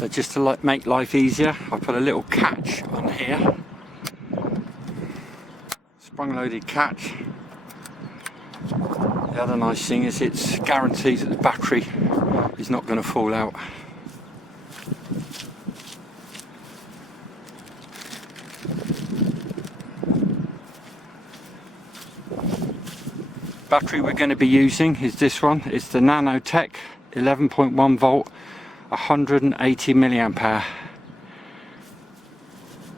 So just to make life easier, I put a little catch on here, sprung loaded catch. The other nice thing is it's guarantees that the battery is not going to fall out. Battery we're going to be using is this one. It's the Nanotech 11.1 volt 180 milliamp hour.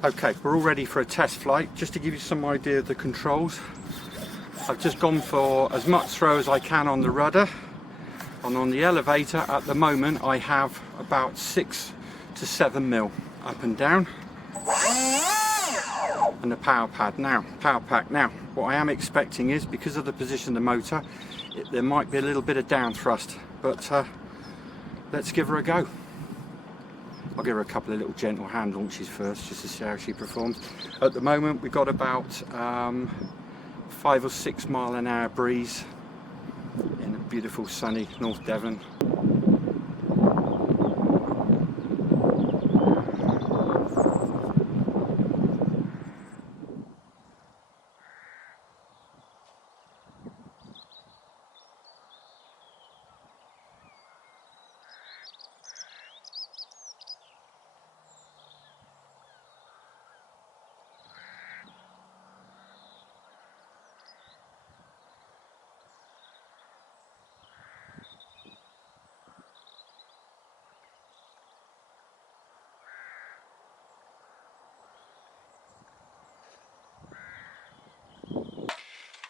Okay, we're all ready for a test flight. Just to give you some idea of the controls, I've just gone for as much throw as I can on the rudder, and on the elevator at the moment I have about 6 to 7 mil up and down, and the power pack now. What I am expecting is, because of the position of the motor, there might be a little bit of down thrust, but let's give her a go. I'll give her a couple of little gentle hand launches first, just to see how she performs. At the moment we've got about 5 or 6 mile an hour breeze in a beautiful sunny North Devon.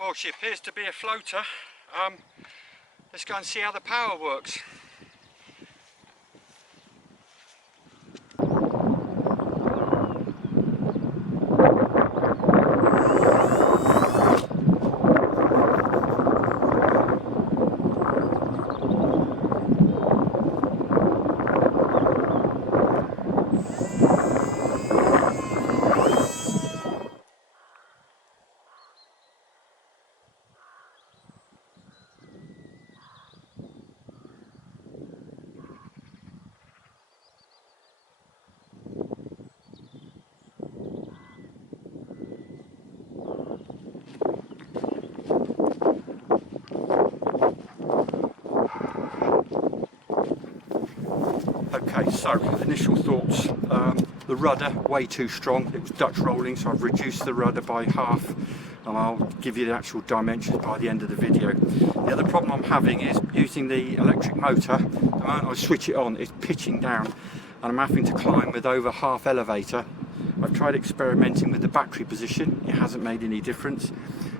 Well, she appears to be a floater. Let's go and see how the power works. Okay, so initial thoughts. The rudder, way too strong. It was Dutch rolling, so I've reduced the rudder by half, and I'll give you the actual dimensions by the end of the video. The other problem I'm having is using the electric motor. The moment I switch it on, it's pitching down, and I'm having to climb with over half elevator. I've tried experimenting with the battery position. It hasn't made any difference.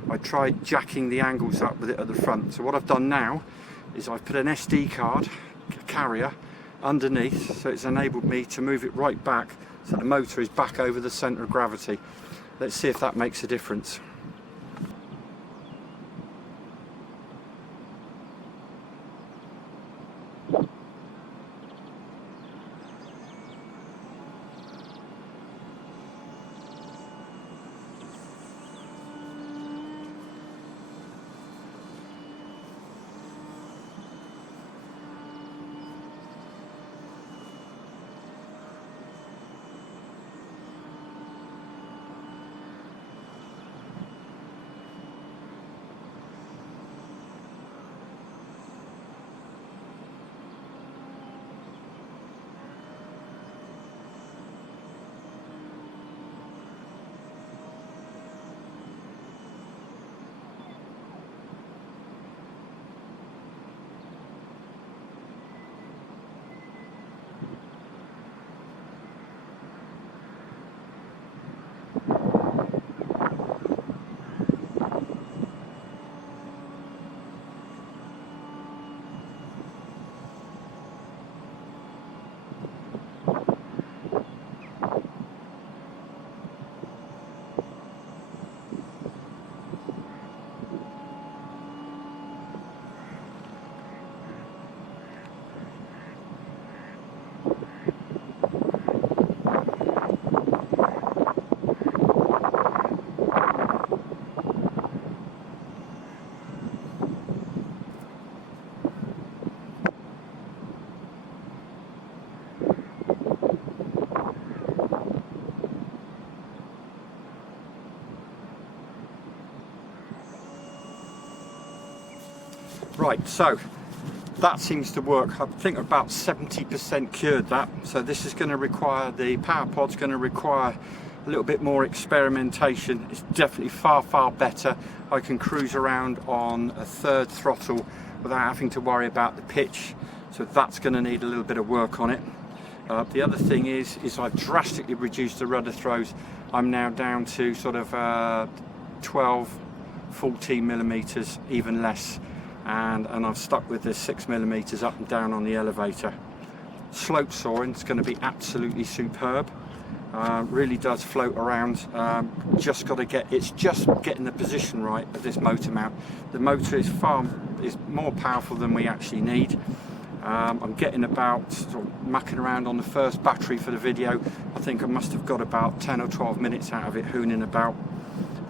I tried jacking the angles up with it at the front. So what I've done now is I've put an SD card carrier underneath, so it's enabled me to move it right back, so the motor is back over the centre of gravity. Let's see if that makes a difference. Right, so that seems to work. I think about 70% cured that. So this is going to require, the power pod's going to require a little bit more experimentation. It's definitely far better. I can cruise around on a third throttle without having to worry about the pitch. So that's going to need a little bit of work on it. The other thing is I've drastically reduced the rudder throws. I'm now down to sort of 12, 14 millimeters, even less. And I've stuck with the 6 millimeters up and down on the elevator. Slope soaring is going to be absolutely superb. Really does float around. Just got to get, it's just getting the position right of this motor mount. The motor is more powerful than we actually need. I'm getting about, sort of mucking around on the first battery for the video. I think I must have got about 10 or 12 minutes out of it, hooning about.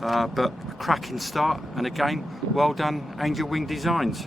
But a cracking start, and again, well done Angel Wing Designs.